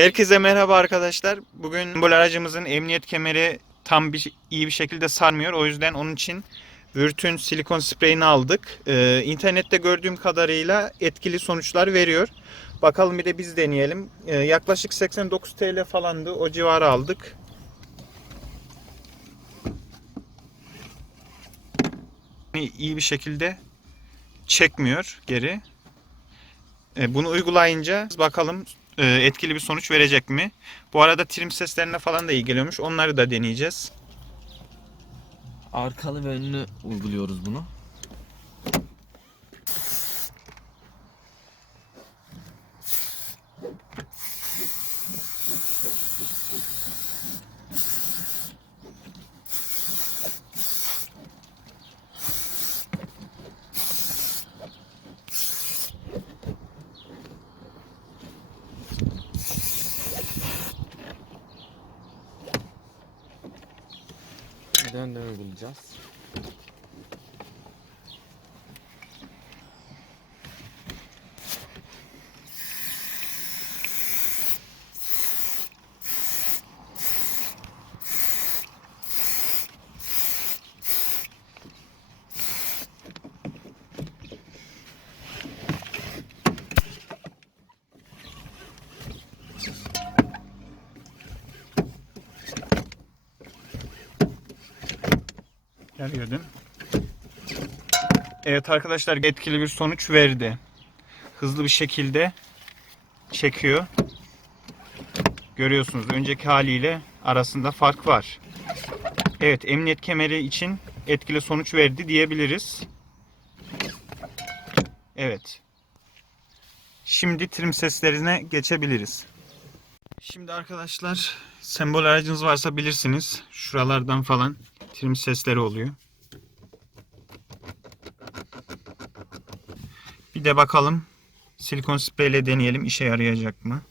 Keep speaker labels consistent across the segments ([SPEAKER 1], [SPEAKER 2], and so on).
[SPEAKER 1] Herkese merhaba arkadaşlar. Bugün bu aracımızın emniyet kemeri tam bir iyi bir şekilde sarmıyor. O yüzden onun için Vürt'ün silikon spreyini aldık. Ee, internette gördüğüm kadarıyla etkili sonuçlar veriyor. Bakalım bir de biz deneyelim. Ee, yaklaşık 89 TL falandı. O civarı aldık. İyi bir şekilde çekmiyor geri. E, Bunu uygulayınca bakalım e, etkili bir sonuç verecek mi? Bu arada trim seslerine falan da iyi geliyormuş. Onları da deneyeceğiz.
[SPEAKER 2] Arkalı ve önlü uyguluyoruz bunu. Neden de
[SPEAKER 1] Gel. Evet arkadaşlar etkili bir sonuç verdi. Hızlı bir şekilde çekiyor. Görüyorsunuz önceki haliyle arasında fark var. Evet emniyet kemeri için etkili sonuç verdi diyebiliriz. Evet. Şimdi trim seslerine geçebiliriz. Şimdi arkadaşlar sembol aracınız varsa bilirsiniz. Şuralardan falan trim sesleri oluyor. Bir de bakalım silikon spreyle deneyelim işe yarayacak mı?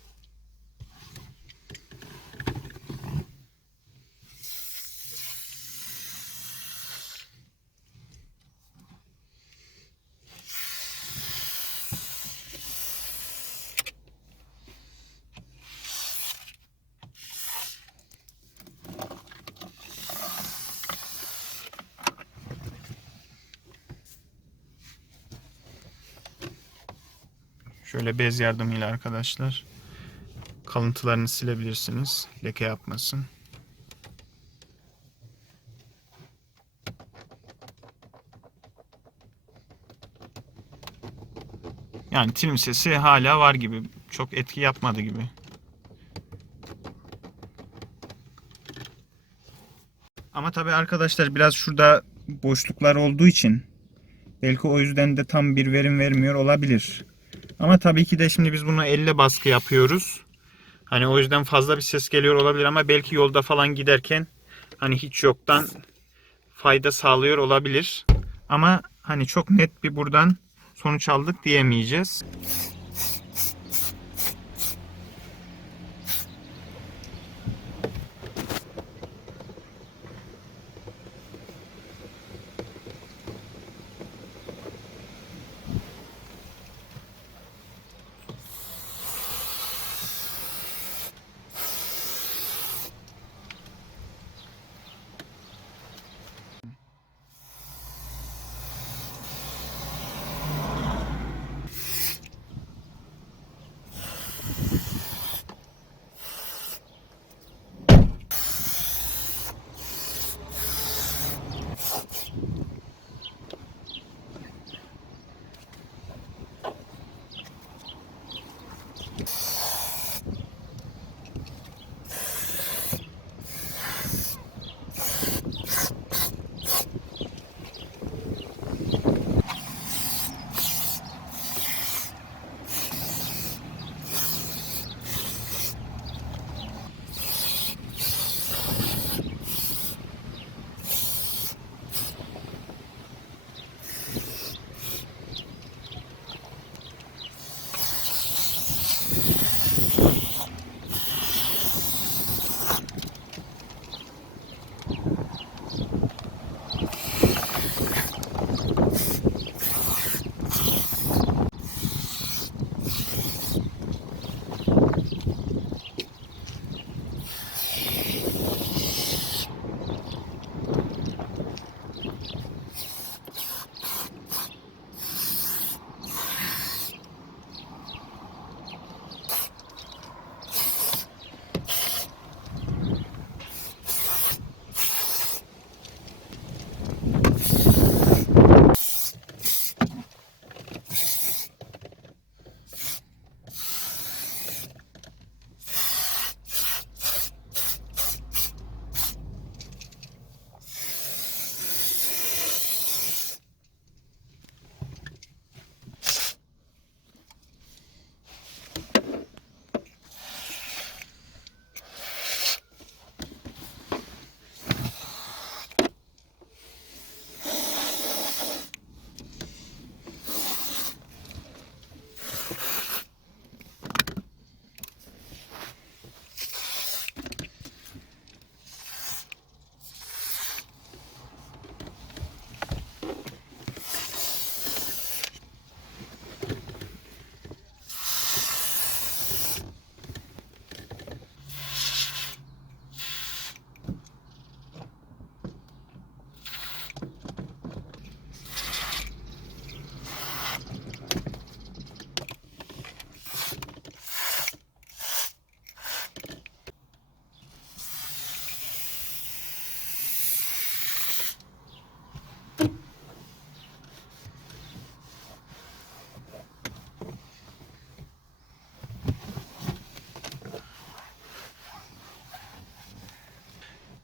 [SPEAKER 1] Şöyle bez yardımıyla arkadaşlar kalıntılarını silebilirsiniz. Leke yapmasın. Yani trim sesi hala var gibi. Çok etki yapmadı gibi. Ama tabii arkadaşlar biraz şurada boşluklar olduğu için belki o yüzden de tam bir verim vermiyor olabilir. Ama tabii ki de şimdi biz bunu elle baskı yapıyoruz. Hani o yüzden fazla bir ses geliyor olabilir ama belki yolda falan giderken hani hiç yoktan fayda sağlıyor olabilir. Ama hani çok net bir buradan sonuç aldık diyemeyeceğiz.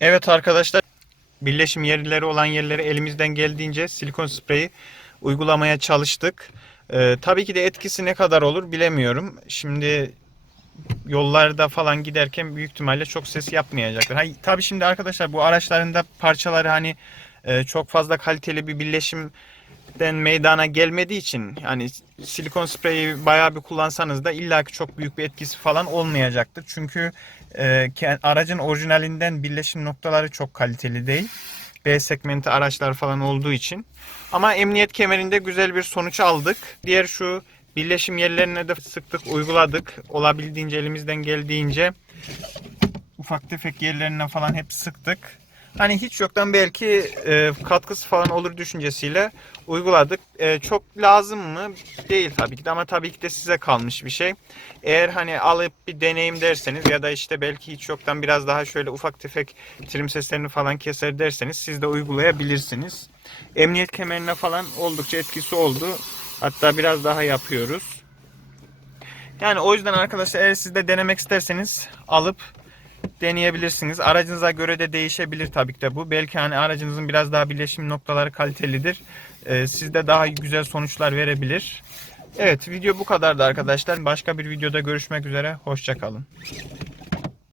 [SPEAKER 1] Evet arkadaşlar birleşim yerleri olan yerlere elimizden geldiğince silikon spreyi uygulamaya çalıştık. Ee, tabii ki de etkisi ne kadar olur bilemiyorum. Şimdi yollarda falan giderken büyük ihtimalle çok ses yapmayacaktır. Ha, tabii şimdi arkadaşlar bu araçların da parçaları hani e, çok fazla kaliteli bir birleşimden meydana gelmediği için yani silikon spreyi bayağı bir kullansanız da illaki çok büyük bir etkisi falan olmayacaktır. Çünkü e, aracın orijinalinden birleşim noktaları çok kaliteli değil. B segmenti araçlar falan olduğu için. Ama emniyet kemerinde güzel bir sonuç aldık. Diğer şu birleşim yerlerine de sıktık, uyguladık. Olabildiğince elimizden geldiğince ufak tefek yerlerine falan hep sıktık. Hani hiç yoktan belki e, katkısı falan olur düşüncesiyle uyguladık. E, çok lazım mı? Değil tabii ki de ama tabii ki de size kalmış bir şey. Eğer hani alıp bir deneyim derseniz ya da işte belki hiç yoktan biraz daha şöyle ufak tefek trim seslerini falan keser derseniz siz de uygulayabilirsiniz. Emniyet kemerine falan oldukça etkisi oldu. Hatta biraz daha yapıyoruz. Yani o yüzden arkadaşlar eğer siz de denemek isterseniz alıp deneyebilirsiniz. Aracınıza göre de değişebilir tabii ki de bu. Belki hani aracınızın biraz daha birleşim noktaları kalitelidir. Ee, sizde daha güzel sonuçlar verebilir. Evet video bu kadardı arkadaşlar. Başka bir videoda görüşmek üzere. Hoşçakalın.